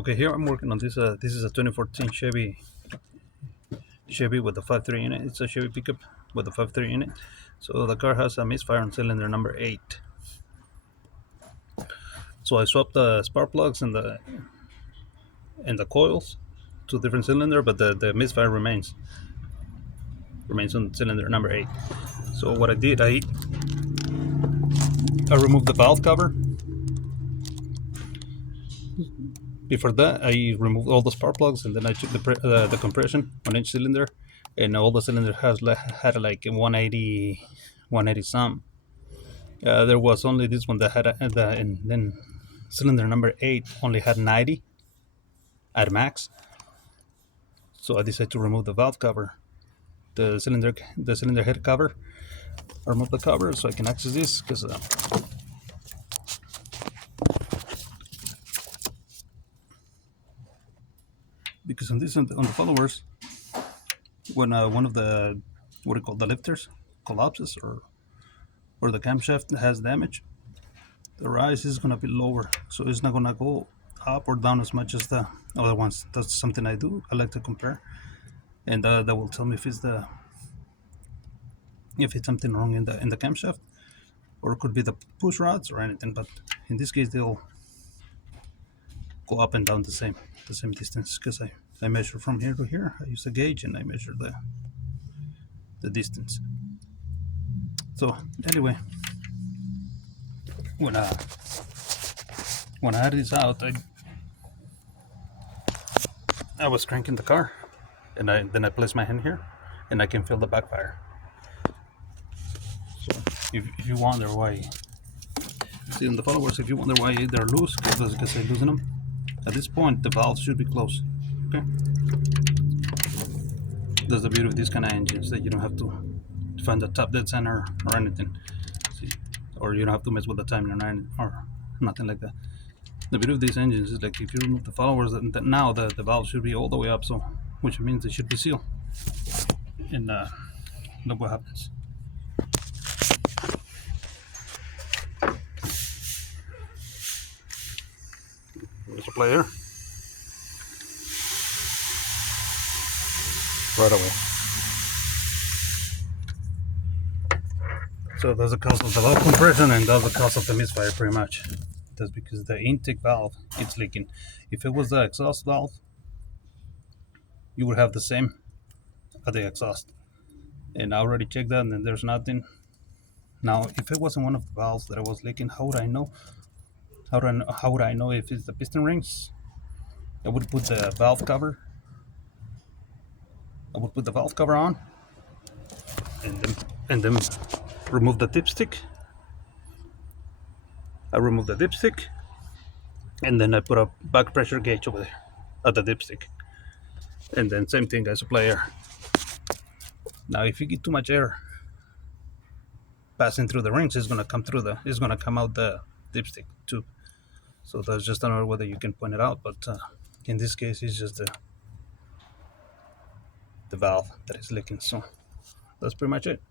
Okay, here I'm working on this. This is a 2014 Chevy with a 5.3 in it. It's a Chevy pickup with a 5.3 in it. So the car has a misfire on cylinder number 8. So I swapped the spark plugs and the coils to different cylinder, but the misfire remains on cylinder number 8. So what I did, I removed the valve cover. Before that, I removed all the spark plugs, and then I took the compression on each cylinder, and all the cylinder had like 180 some. There was only this one that had and then cylinder number 8 only had 90 at max. So I decided to remove the valve cover, the cylinder head cover. I remove the cover so I can access this because on the followers, when one of the the lifters collapses or the camshaft has damage, the rise is gonna be lower, so it's not gonna go up or down as much as the other ones. That's something I do. I like to compare, and that will tell me if it's something wrong in the camshaft, or it could be the push rods or anything. But in this case, they'll go up and down the same distance, because I measure from here to here. I use a gauge and I measure the distance. So anyway, when I had this out, I was cranking the car, and then I placed my hand here, and I can feel the backfire. So if you wonder why, see in the followers, if you wonder why they're loose, because I loosen them. At this point, the valves should be closed. Okay. That's the beauty of these kind of engines, that you don't have to find the top dead center or anything. See, or you don't have to mess with the timing or nothing like that. The beauty of these engines is, like, if you remove the followers, now the valve should be all the way up, so which means they should be sealed. And look what happens. There's a player right away. So that's the cause of the valve compression, and that's the cause of the misfire, pretty much. That's because the intake valve it's leaking. If it was the exhaust valve, you would have the same at the exhaust. And I already checked that, and there's nothing. Now, if it wasn't one of the valves that I was leaking, how would I know? How would I know if it's the piston rings? I would put the valve cover. On, and then remove the dipstick. I remove the dipstick, and then I put a back pressure gauge over there at the dipstick, and then same thing, I supply air. Now, if you get too much air passing through the rings, it's gonna come out the dipstick too. So that's just another way that you can point it out. But in this case, it's just the valve that is leaking. So that's pretty much it.